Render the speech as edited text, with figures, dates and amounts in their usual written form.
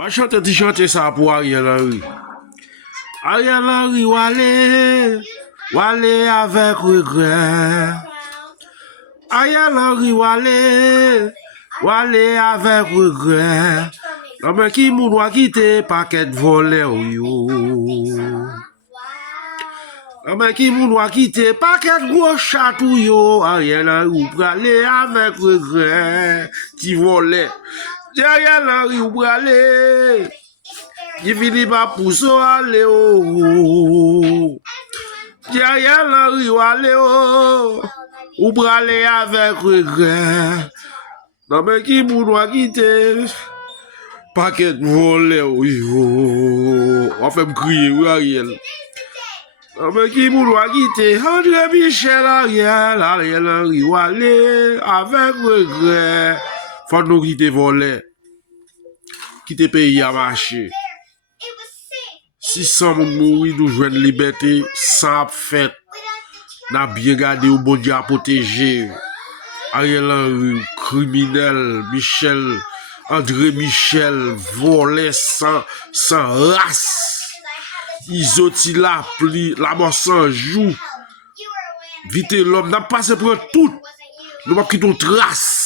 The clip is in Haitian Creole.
Moi, chanter ça pour Ariel Henry. Ariel Henry, Wale avec regret. Ariel Henry, Wale avec regret. Non, mais qui moun wa quitter paquet volé yo. Non, mais qui moun wa quitter paquet gros chatou yo. Ariel Henry, Wale avec regret. Qui volé. Ariel Henry, Wale. Qui finit par pousser aller oh. Ariel Henry, Wale oh. Ou brale avec regret. Non, mais qui moun wa quitter paquet volé, oui, on fait me crier, oui, Ariel. Non, mais qui moun wa quitter André Michel, Ariel Henry, Wale avec regret. Faut nous quitter volé. Quitter pays à marcher. 600 moun mouri, nous jouons liberté, sans fête. N'a bien gardé au bon Dieu à protéger. Ariel Henry, criminel, André Michel, volé sans race. Isoti la pli, la mort sans joue. Vite l'homme, n'a pas passé pour tout. Nous pas quitter une trace.